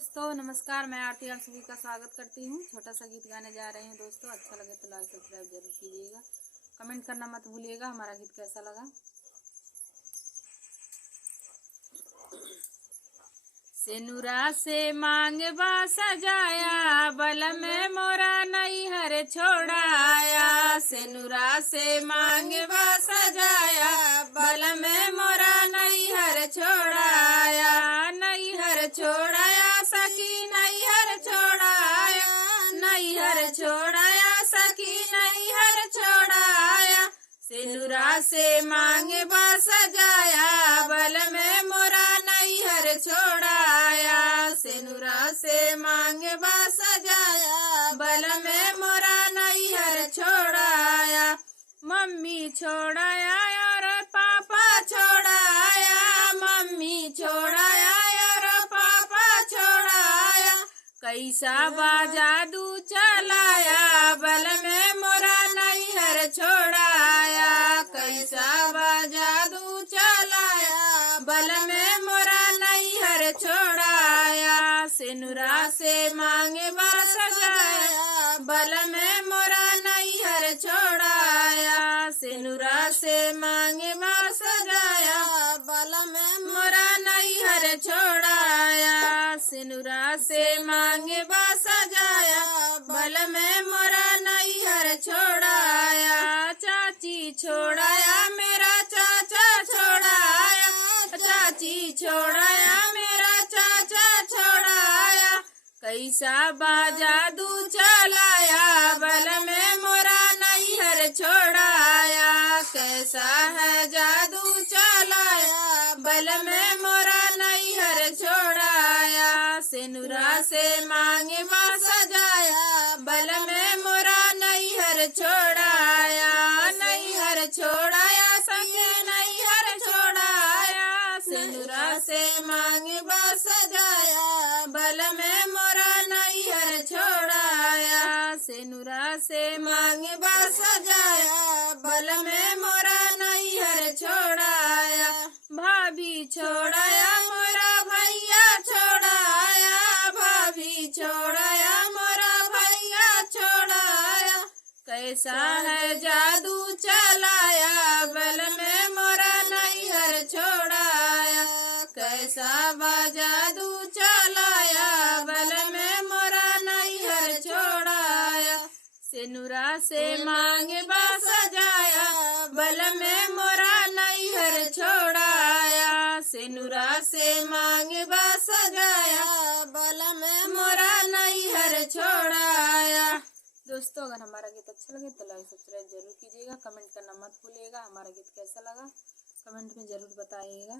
दोस्तों नमस्कार, मैं आरती आप सभी का स्वागत करती हूँ। छोटा सा गीत गाने जा रहे हैं दोस्तों। अच्छा लगे तो लाइक सब्सक्राइब जरूर कीजिएगा, कमेंट करना मत भूलिएगा हमारा गीत कैसा लगा। सेनुरा से मांगवा सजाया, बल में मोरा नैहर छोड़ाया। सेनुरा से मांगवा सजाया, बल में मोरा नैहर छोड़ाया। नैहर छोड़ाया सखी नैहर छोड़ाया, नैहर छोड़ाया सखी नैहर छोड़ाया। सेनुरा से मांगवा सजाया, बल में मोरा नैहर छोड़ाया। सेनुरा से मांगवा सजाया, बल में मोरा नैहर छोड़ाया। मम्मी छोड़ाया और पापा छोड़ाया, मम्मी छोड़ाया और पापा छोड़ाया। कैसा बाजादू चलाया, बल में मोरा नैहर छोड़ाया। कैसा बाजादू चलाया, बल में मोरा नैहर छोड़ाया। सेनुरा से मांगवा सजाया, बल में मोरा नैहर छोड़ाया। सेनुरा से मांगवा सजाया, बल में मोरा नैहर छोड़ाया। सेनुरा से मांगवा सजाया, बल में मोरा नैहर छोड़ाया। चाची छोड़ाया मेरा चाचा छोड़ाया, चाची छोड़ाया मेरा चाचा छोड़ाया। कैसा बाजादू चलाया, बल में मोरा नैहर छोड़ाया। कैसा है जादू चलाया, बल में मोरा नैहर छोड़ाया। सेनुरा से मांगवा सजाया, बल में मोरा नैहर छोड़ाया। नैहर छोड़ाया सके नैहर छोड़ाया। सेनुरा से मांगवा सजाया, बल में मोरा नैहर छोड़ाया। सेनुरा से मांगवा सजाया, बल में मोरा नैहर छोड़ाया। भाभी छोड़ाया मोरा भैया छोड़ाया, भाभी छोड़ाया मोरा भैया छोड़ाया। कैसा है जादू चलाया, बल में मोरा नैहर छोड़ाया। कैसा बाजादू चलाया, बल में मोरा नैहर छोड़ाया। सेनुरा से मांगवा सजाया, बल में मोरा नैहर छोड़ाया। सेनुरा से मांगवा सजाया, बल में मोरा नैहर छोड़ाया। दोस्तों अगर हमारा गीत अच्छा लगे तो लाइक सब्सक्राइब जरूर कीजिएगा, कमेंट करना मत भूलिएगा हमारा गीत कैसा लगा, कमेंट में जरूर बताइएगा।